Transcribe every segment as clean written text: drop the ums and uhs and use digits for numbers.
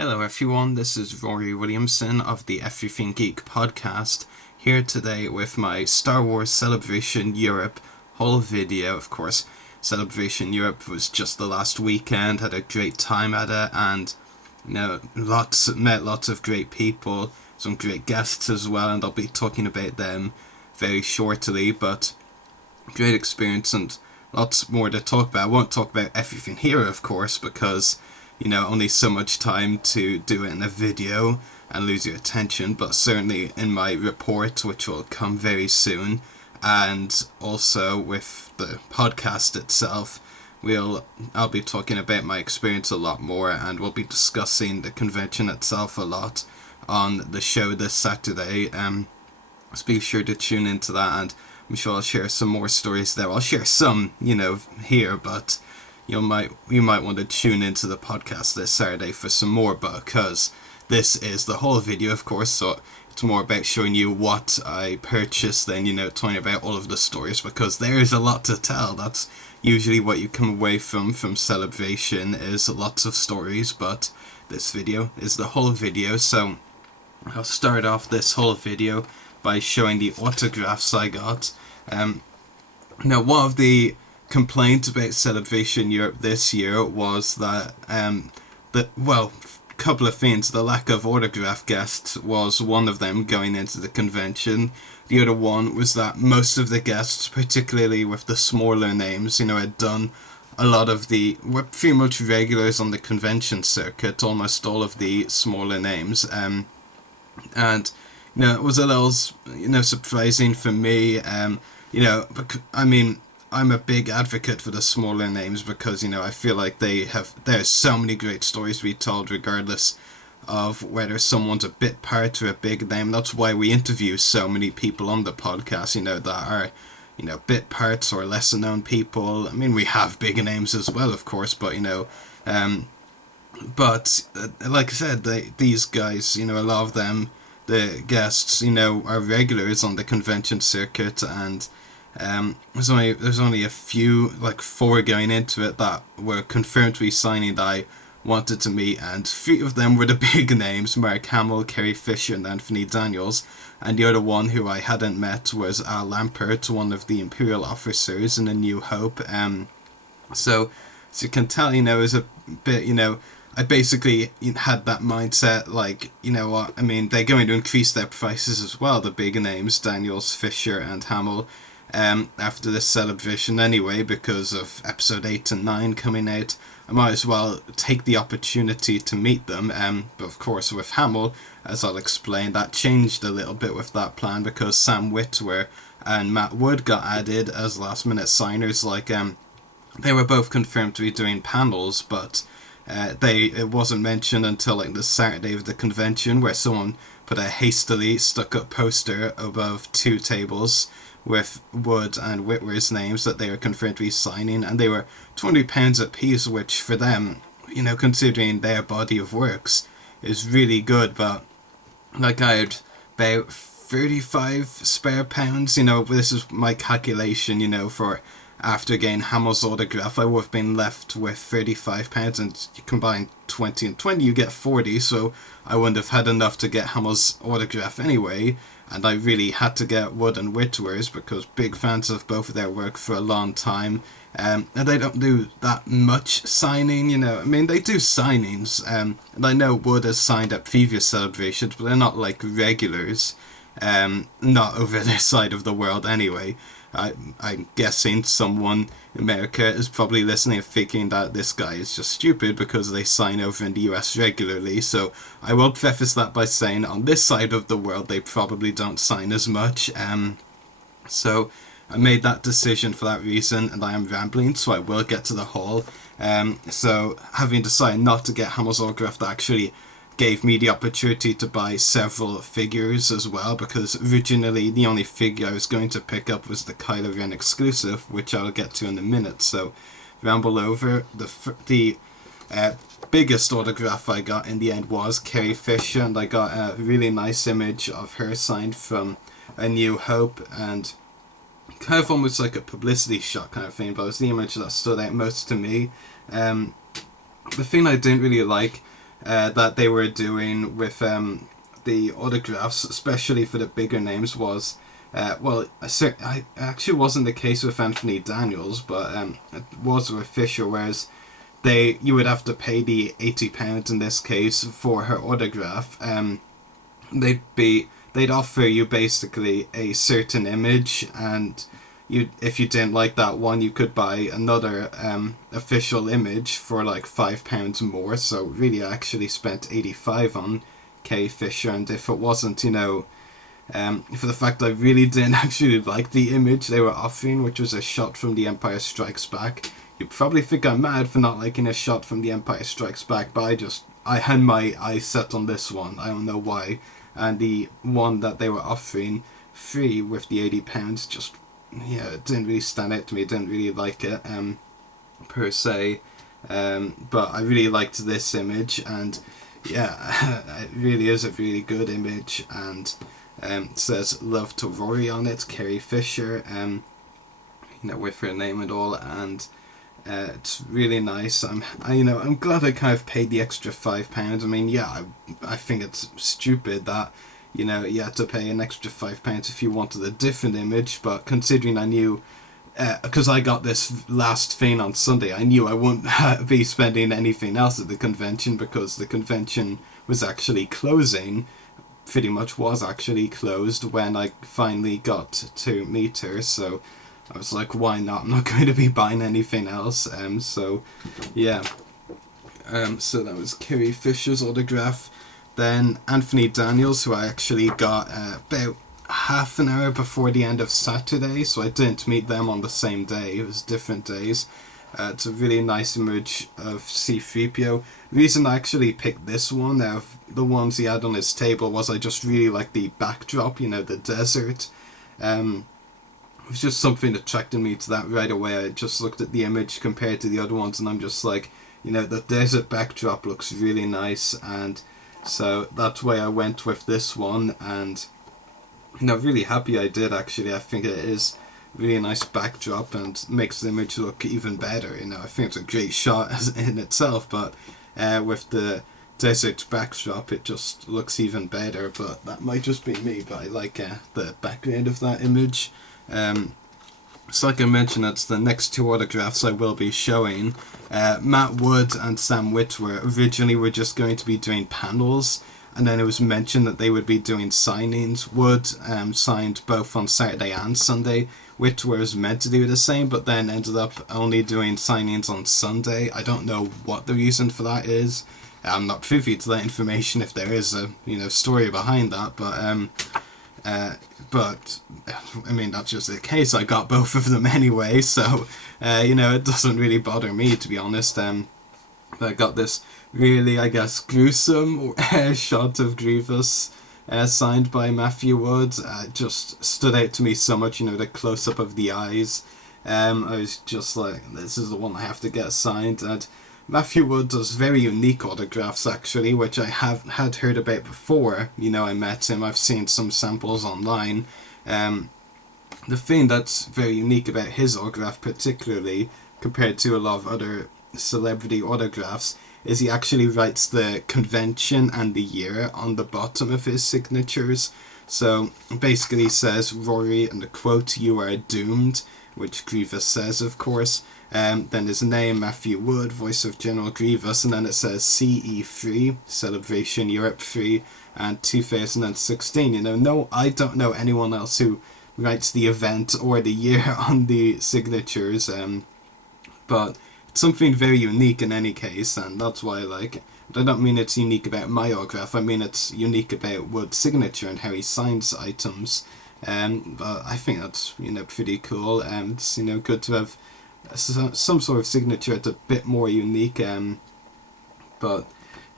Hello everyone, this is Ruari Williamson of the Everything Geek podcast, here today with my Star Wars Celebration Europe whole video. Of course, Celebration Europe was just the last weekend, had a great time at it, and met lots of great people, some great guests as well, and I'll be talking about them very shortly, but great experience and lots more to talk about. I won't talk about everything here, of course, because only so much time to do it in a video and lose your attention, but certainly in my report, which will come very soon, and also with the podcast itself, I'll be talking about my experience a lot more, and we'll be discussing the convention itself a lot on the show this Saturday. So be sure to tune into that, and I'm sure I'll share some more stories there. I'll share some, here, but you might want to tune into the podcast this Saturday for some more, because this is the whole video, of course, so it's more about showing you what I purchased than, talking about all of the stories, because there is a lot to tell. That's usually what you come away from Celebration, is lots of stories, but this video is the whole video, so I'll start off this whole video by showing the autographs I got. Now, one of the complaint about Celebration Europe this year was that couple of things. The lack of autograph guests was one of them going into the convention. The other one was that most of the guests, particularly with the smaller names, had done a lot of were pretty much regulars on the convention circuit, almost all of the smaller names, and it was a little surprising for me. I'm a big advocate for the smaller names because, I feel like there's so many great stories to be told regardless of whether someone's a bit part or a big name. That's why we interview so many people on the podcast, that are, bit parts or lesser known people. I mean, we have big names as well, of course, but, like I said, these guys, a lot of them, the guests, are regulars on the convention circuit, and there's only a few, like 4 going into it, that were confirmed to be signing that I wanted to meet, and 3 of them were the big names: Mark Hamill, Carrie Fisher, and Anthony Daniels. And the other one who I hadn't met was Al Lampert, one of the Imperial officers in A New Hope. So as you can tell, is a bit, I basically had that mindset, like, they're going to increase their prices as well, the big names, Daniels, Fisher, and Hamill, after this celebration anyway, because of episode 8 and 9 coming out. I might as well take the opportunity to meet them, but of course with Hamill, as I'll explain, that changed a little bit with that plan, because Sam Witwer and Matt Wood got added as last minute signers. They were both confirmed to be doing panels, but it wasn't mentioned until the Saturday of the convention, where someone put a hastily stuck up poster above 2 tables with Wood and Whitwer's names that they were confirmed to be signing, and they were £20 a piece, which for them, considering their body of works, is really good. But I had about 35 spare pounds, this is my calculation, for after getting Hamill's autograph, I would have been left with £35, and you combine 20 and 20, you get 40, so I wouldn't have had enough to get Hamill's autograph anyway, and I really had to get Wood and Whitwer's, because big fans of both of their work for a long time, and they don't do that much signing, they do signings, and I know Wood has signed at previous celebrations, but they're not like regulars, not over this side of the world anyway. I'm guessing someone in America is probably listening and thinking that this guy is just stupid because they sign over in the US regularly, so I will preface that by saying on this side of the world they probably don't sign as much. So I made that decision for that reason, and I am rambling, so I will get to the haul. So having decided not to get Hamill's autograph, that actually gave me the opportunity to buy several figures as well, because originally the only figure I was going to pick up was the Kylo Ren exclusive, which I'll get to in a minute. So ramble over. The biggest autograph I got in the end was Carrie Fisher, and I got a really nice image of her signed from A New Hope, and kind of almost like a publicity shot kind of thing, but it was the image that stood out most to me. The thing I didn't really like that they were doing with the autographs, especially for the bigger names, was I actually wasn't the case with Anthony Daniels, but it was with Fisher, whereas you would have to pay the £80 in this case for her autograph. They'd offer you basically a certain image, and if you didn't like that one, you could buy another official image for like £5 more. So really, I actually spent 85 on Kay Fisher, and if it wasn't, for the fact I really didn't actually like the image they were offering, which was a shot from The Empire Strikes Back. You'd probably think I'm mad for not liking a shot from The Empire Strikes Back, but I had my eyes set on this one. I don't know why. And the one that they were offering free with the £80, just, it didn't really stand out to me. I didn't really like it per se. But I really liked this image, and yeah, it really is a really good image, and it says "Love to Rory" on it, Carrie Fisher, with her name and all, and it's really nice. I'm glad I kind of paid the extra £5. I mean, I think it's stupid that you had to pay an extra £5 if you wanted a different image, but considering I knew, because I got this last thing on Sunday, I knew I wouldn't be spending anything else at the convention, because the convention was actually closing. Pretty much was actually closed when I finally got to meet her, so I was like, why not? I'm not going to be buying anything else. So that was Carrie Fisher's autograph. Then Anthony Daniels, who I actually got about half an hour before the end of Saturday, so I didn't meet them on the same day. It was different days. It's a really nice image of C-3PO. The reason I actually picked this one out of the ones he had on his table was I just really like the backdrop, the desert. It was just something that attracted me to that right away. I just looked at the image compared to the other ones, and I'm just like, the desert backdrop looks really nice, and so that's why I went with this one, and really happy I did, actually. I think it is really nice backdrop and makes the image look even better. I think it's a great shot in itself, but with the desert backdrop it just looks even better. But that might just be me, but I like the background of that image. So like I mentioned, that's the next two autographs I will be showing. Matt Wood and Sam Witwer originally were just going to be doing panels, and then it was mentioned that they would be doing signings. Wood signed both on Saturday and Sunday. Witwer was meant to do the same, but then ended up only doing signings on Sunday. I don't know what the reason for that is. I'm not privy to that information, if there is a story behind that, but I mean, that's just the case. I got both of them anyway, so it doesn't really bother me, to be honest. I got this really, I guess, gruesome shot of Grievous signed by Matthew Wood. Just stood out to me so much, the close-up of the eyes. I was just like, this is the one I have to get signed. And Matthew Wood does very unique autographs, actually, which I had heard about before. I met him. I've seen some samples online. The thing that's very unique about his autograph, particularly compared to a lot of other celebrity autographs, is he actually writes the convention and the year on the bottom of his signatures. So basically says Rory, and the quote, "You are doomed," which Grievous says, of course. Then his name, Matthew Wood, voice of General Grievous, and then it says CE3, Celebration Europe 3, and 2016. I don't know anyone else who writes the event or the year on the signatures, but it's something very unique in any case, and that's why I like it. I don't mean it's unique about my autograph, I mean it's unique about Wood's signature and how he signs items. But I think that's pretty cool. It's good to have some sort of signature that's a bit more unique. But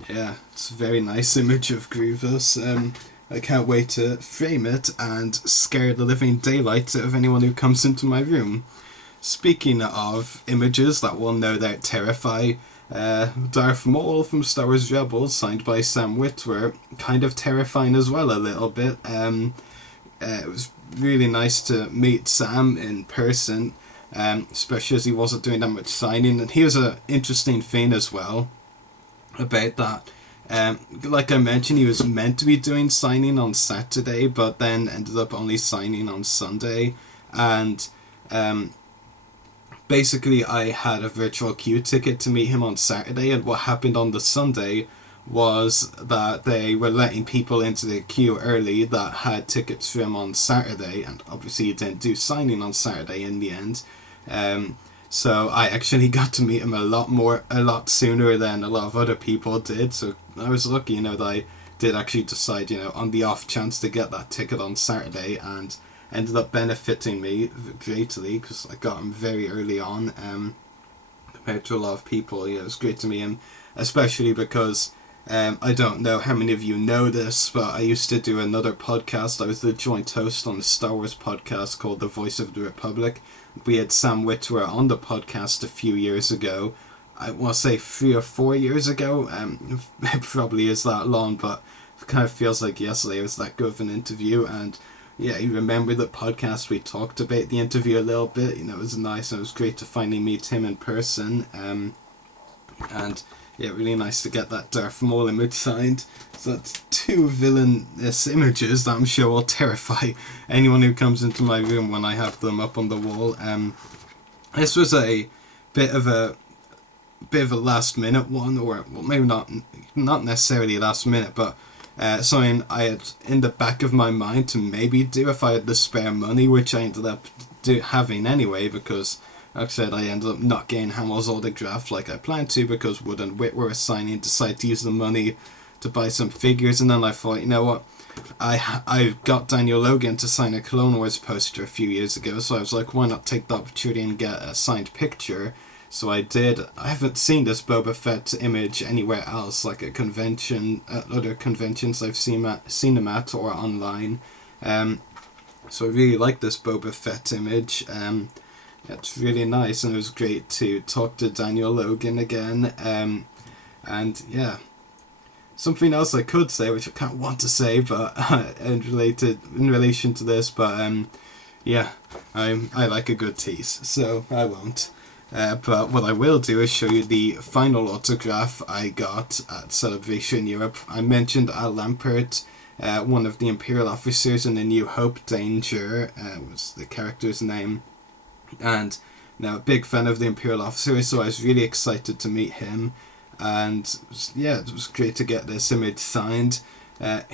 yeah, it's a very nice image of Grievous. I can't wait to frame it and scare the living daylights out of anyone who comes into my room. Speaking of images that will no doubt terrify, Darth Maul from Star Wars Rebels, signed by Sam Witwer, kind of terrifying as well a little bit. It was really nice to meet Sam in person, especially as he wasn't doing that much signing. And here's an interesting thing as well about that. Like I mentioned, he was meant to be doing signing on Saturday, but then ended up only signing on Sunday. And basically, I had a virtual queue ticket to meet him on Saturday, and what happened on the Sunday was that they were letting people into the queue early that had tickets for him on Saturday, and obviously he didn't do signing on Saturday in the end. So I actually got to meet him a lot sooner than a lot of other people did. So I was lucky, that I did actually decide, on the off chance to get that ticket on Saturday, and ended up benefiting me greatly because I got him very early on. Compared to a lot of people, it was great to meet him, especially because I don't know how many of you know this, but I used to do another podcast. I was the joint host on the Star Wars podcast called The Voice of the Republic. We had Sam Witwer on the podcast a few years ago. I want to say 3 or 4 years ago. It probably is that long, but it kind of feels like yesterday was that good of an interview. And yeah, you remember the podcast, we talked about the interview a little bit. It was nice, and it was great to finally meet him in person. And yeah, really nice to get that Darth Maul image signed. So that's 2 villainous images that I'm sure will terrify anyone who comes into my room when I have them up on the wall. This was a bit of a last minute one, or well, maybe not necessarily last minute, but something I had in the back of my mind to maybe do if I had the spare money, which I ended up having anyway, because like I said, I ended up not getting Hamill's autograph like I planned to, because Wood and Wit were signing, decided to use the money to buy some figures, and then I thought, you know what, I got Daniel Logan to sign a Clone Wars poster a few years ago, so I was like, why not take the opportunity and get a signed picture? So I did. I haven't seen this Boba Fett image anywhere else, like at other conventions I've seen them at or online. So I really like this Boba Fett image. It's really nice, and it was great to talk to Daniel Logan again. And yeah, something else I could say, which I can't want to say, but in relation to this, but yeah, I like a good tease, so I won't. But what I will do is show you the final autograph I got at Celebration Europe. I mentioned Al Lampert, one of the Imperial officers in the New Hope. Danger was the character's name. And now a big fan of the Imperial officer, so I was really excited to meet him. And yeah, it was great to get this image signed.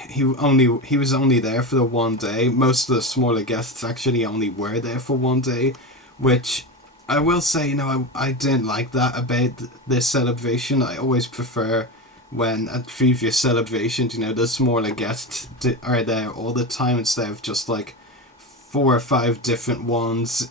He was only there for the one day. Most of the smaller guests actually only were there for one day, which I will say, I didn't like that about this celebration. I always prefer when at previous celebrations, the smaller guests are there all the time instead of just like 4 or 5 different ones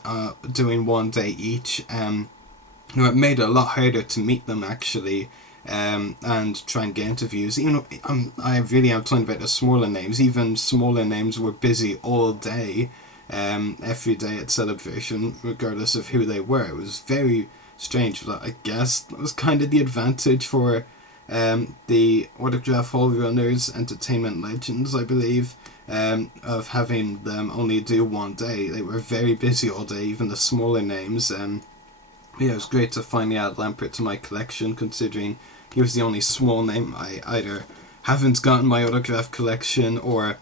doing one day each. It made it a lot harder to meet them actually, and try and get interviews. I really am talking about the smaller names. Even smaller names were busy all day. Every day at Celebration, regardless of who they were. It was very strange, but I guess that was kind of the advantage for the autograph hall runners, Entertainment Legends, I believe, of having them only do one day. They were very busy all day, even the smaller names. Yeah, it was great to finally add Lampert to my collection, considering he was the only small name I either haven't gotten my autograph collection or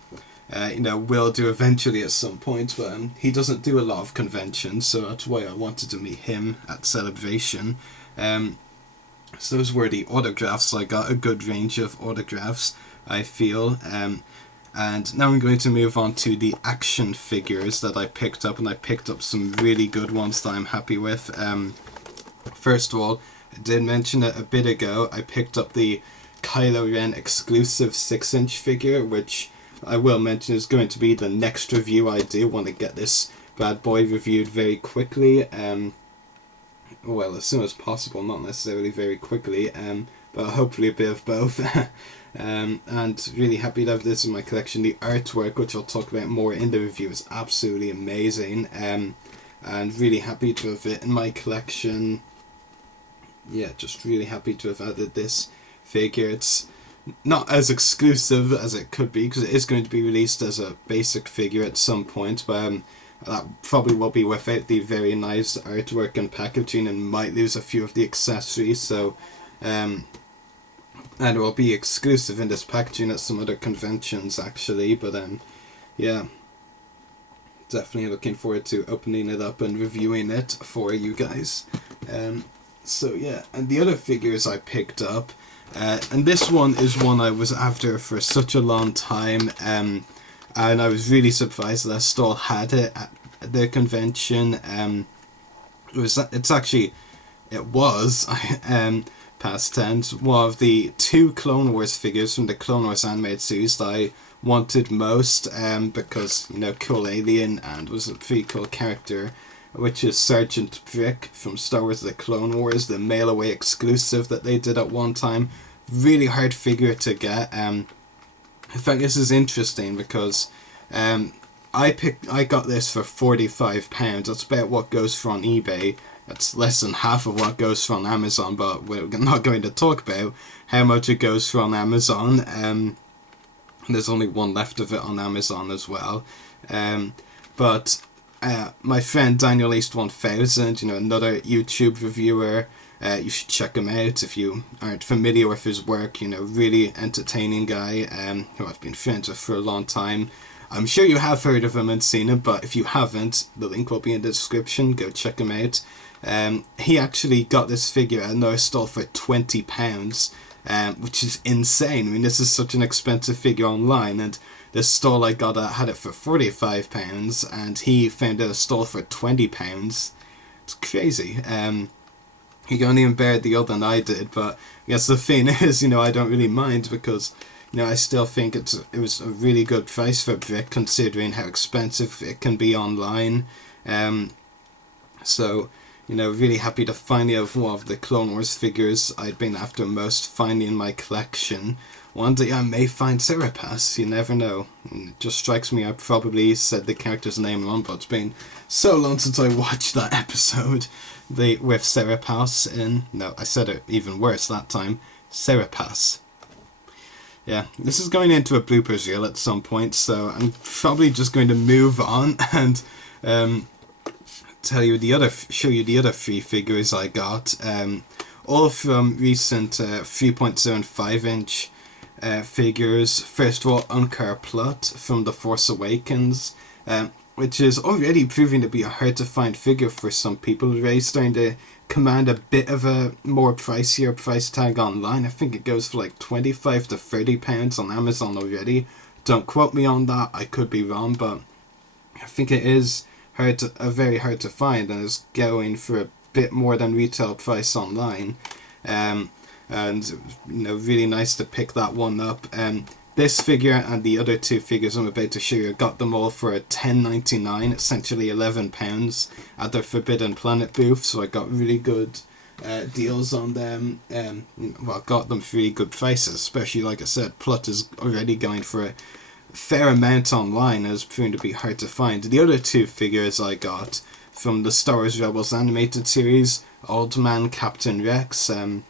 will do eventually at some point, but he doesn't do a lot of conventions, so that's why I wanted to meet him at Celebration. So those were the autographs. I got a good range of autographs, I feel. And now I'm going to move on to the action figures that I picked up, and I picked up some really good ones that I'm happy with. First of all, I did mention it a bit ago, I picked up the Kylo Ren exclusive 6-inch figure, which I will mention is going to be the next review I do. Want to get this bad boy reviewed very quickly. Well, as soon as possible, not necessarily very quickly, but hopefully a bit of both. And really happy to have this in my collection. The artwork, which I'll talk about more in the review, is absolutely amazing. And really happy to have it in my collection. Yeah, just really happy to have added this figure. It's not as exclusive as it could be, because it is going to be released as a basic figure at some point, but that probably will be without the very nice artwork and packaging, and might lose a few of the accessories, so and it will be exclusive in this packaging at some other conventions actually. But yeah, definitely looking forward to opening it up and reviewing it for you guys. So yeah, and the other figures I picked up, and this one is one I was after for such a long time, and I was really surprised that Stall had it at the convention. It was past tense, one of the two Clone Wars figures from the Clone Wars animated series that I wanted most, because, you know, cool alien and was a pretty cool character, which is Sergeant Brick from Star Wars The Clone Wars, the mail away exclusive that they did at one time. Really hard figure to get. In fact, this is interesting because I got this for £45. That's about what goes for on eBay. That's less than half of what goes for on Amazon, but we're not going to talk about how much it goes for on Amazon. There's only one left of it on Amazon as well. But my friend Daniel East 1000, you know, another YouTube reviewer, you should check him out if you aren't familiar with his work. You know, really entertaining guy, who I've been friends with for a long time. I'm sure you have heard of him and seen him, but if you haven't, the link will be in the description. Go check him out. He actually got this figure at another stall for £20, which is insane. I mean, this is such an expensive figure online, and the stall I got at had it for £45, and he found it a stall for £20. It's crazy. He can even bear it the other than I did, but I guess the thing is, you know, I don't really mind because, you know, I still think it was a really good price for Brick considering how expensive it can be online. So, you know, really happy to finally have one of the Clone Wars figures I'd been after most finally in my collection. One day I may find Serapas, you never know. And it just strikes me I probably said the character's name wrong, but it's been so long since I watched that episode with Serapas in. No, I said it even worse that time. Serapas. Yeah, this is going into a bloopers reel at some point, so I'm probably just going to move on and show you the other three figures I got, all from recent 3.75 inch figures. First of all, Unkar Plutt from The Force Awakens, which is already proving to be a hard to find figure for some people. Really starting to command a bit of a more pricier price tag online. I think it goes for like £25 to £30 on Amazon already. Don't quote me on that, I could be wrong, but I think it is very hard to find, and is going for a bit more than retail price online. And you know, really nice to pick that one up. This figure and the other two figures I'm about to show you, I got them all for $10.99, essentially £11 at the Forbidden Planet booth, so I got really good deals on them. Well, got them for really good prices, especially, like I said, Plutt is already going for a fair amount online, and it's proven to be hard to find. The other two figures I got from the Star Wars Rebels animated series, Old Man Captain Rex, and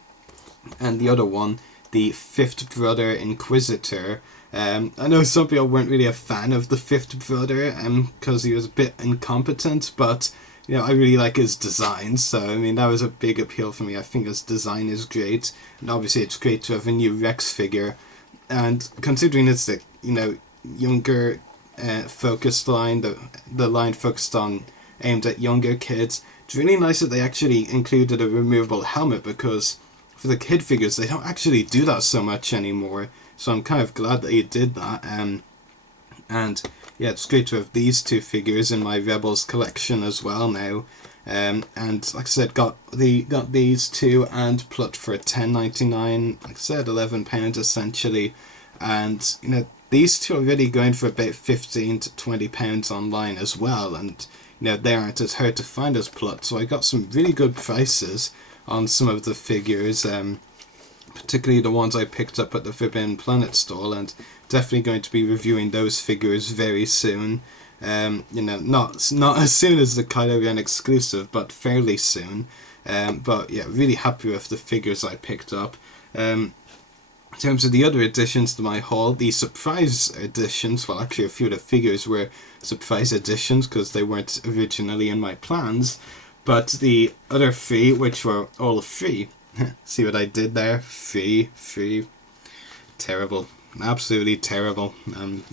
the other one, the Fifth Brother Inquisitor. I know some people weren't really a fan of the Fifth Brother because he was a bit incompetent, but you know, I really like his design, so I mean that was a big appeal for me. I think his design is great, and obviously it's great to have a new Rex figure, and considering it's the, you know, younger focused line, the line focused on aimed at younger kids, it's really nice that they actually included a removable helmet, because for the kid figures they don't actually do that so much anymore, so I'm kind of glad that he did that. And yeah, it's great to have these two figures in my Rebels collection as well now. And like I said, got these two and Plutt for $10.99, like I said, £11 essentially. And you know, these two are really going for about £15 to £20 online as well, and you know, they aren't as hard to find as Plutt, so I got some really good prices on some of the figures, particularly the ones I picked up at the Forbidden Planet stall, and definitely going to be reviewing those figures very soon. You know, not as soon as the Kylo Ren exclusive, but fairly soon. But yeah, really happy with the figures I picked up. In terms of the other additions to my haul, the surprise editions, well actually a few of the figures were surprise editions because they weren't originally in my plans, but the other three, which were all free, see what I did there? Free, terrible. Absolutely terrible.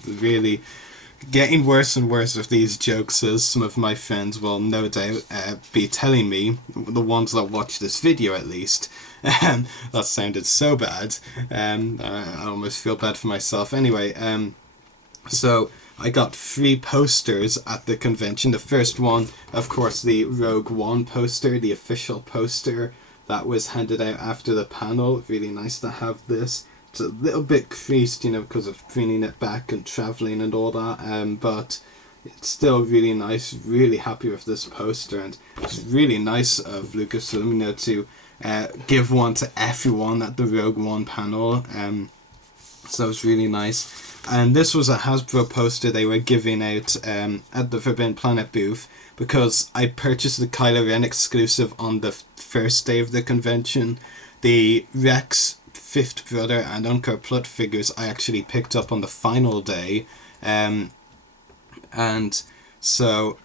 Really getting worse and worse with these jokes, as some of my friends will no doubt be telling me, the ones that watch this video at least. That sounded so bad. I almost feel bad for myself. Anyway, so I got 3 posters at the convention. The first one, of course, the Rogue One poster, the official poster that was handed out after the panel. Really nice to have this. It's a little bit creased, you know, because of bringing it back and travelling and all that, but it's still really nice. Really happy with this poster, and it's really nice of Lucasfilm, you know, to give one to everyone at the Rogue One panel, so it's really nice. And this was a Hasbro poster they were giving out at the Forbidden Planet booth, because I purchased the Kylo Ren exclusive on the first day of the convention. The Rex, Fifth Brother, and Unkar Plutt figures I actually picked up on the final day, and so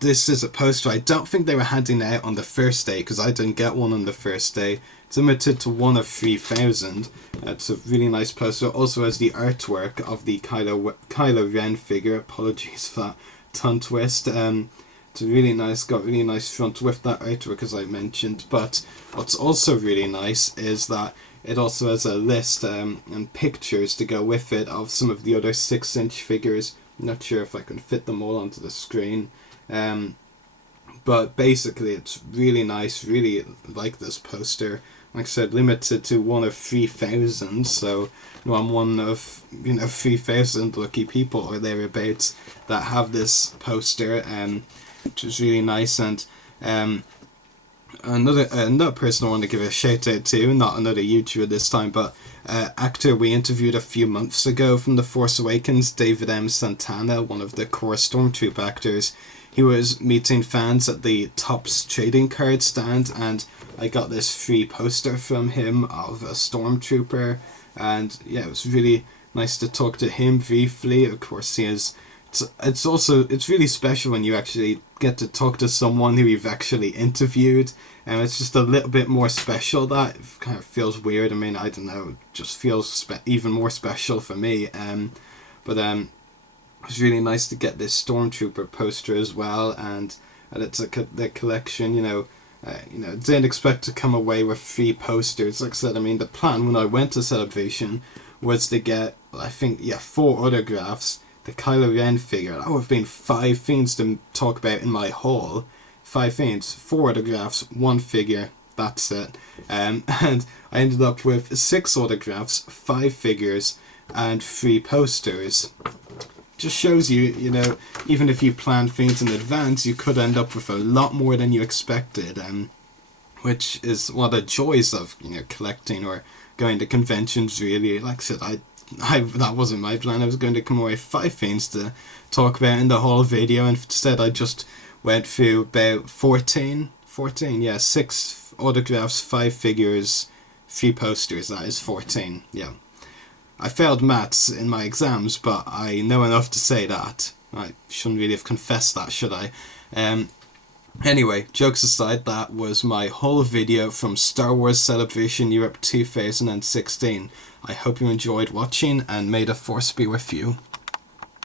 this is a poster I don't think they were handing out on the first day, because I didn't get one on the first day. It's limited to 1 of 3,000. It's a really nice poster. Also has the artwork of the Kylo Ren figure. Apologies for that tongue twist. It's really nice. Got really nice front with that artwork, as I mentioned. But what's also really nice is that it also has a list and pictures to go with it of some of the other 6-inch figures. I'm not sure if I can fit them all onto the screen. But basically it's really nice. Really like this poster. Like I said, limited to 1 of 3,000, so you know, I'm one of 3,000 lucky people or thereabouts that have this poster, which is really nice. And another person I want to give a shout out to, not another YouTuber this time, but actor we interviewed a few months ago from The Force Awakens, David M. Santana, one of the core Stormtroop actors. He was meeting fans at the Topps trading card stand, and I got this free poster from him of a Stormtrooper, and yeah, it was really nice to talk to him briefly. Of course, it's really special when you actually get to talk to someone who you've actually interviewed, and it's just a little bit more special. That kind of feels weird. I mean, I don't know, it just feels even more special for me. But it's really nice to get this Stormtrooper poster as well, and it's the collection. You know, didn't expect to come away with 3 posters. Like I said, I mean, the plan when I went to Celebration was to get, I think, 4 autographs. The Kylo Ren figure, that would have been 5 things to talk about in my haul. 5 things, 4 autographs, 1 figure, that's it. And I ended up with 6 autographs, 5 figures, and 3 posters. Just shows you, you know, even if you plan things in advance, you could end up with a lot more than you expected, which is one of the joys of, you know, collecting or going to conventions, really. Like I said, that wasn't my plan. I was going to come away with 5 things to talk about in the whole video, and instead I just went through about 14, 6 autographs, 5 figures, 3 posters. That is 14, yeah. I failed maths in my exams, but I know enough to say that. I shouldn't really have confessed that, should I? Anyway, jokes aside, that was my whole video from Star Wars Celebration Europe 2016. I hope you enjoyed watching, and may the Force be with you.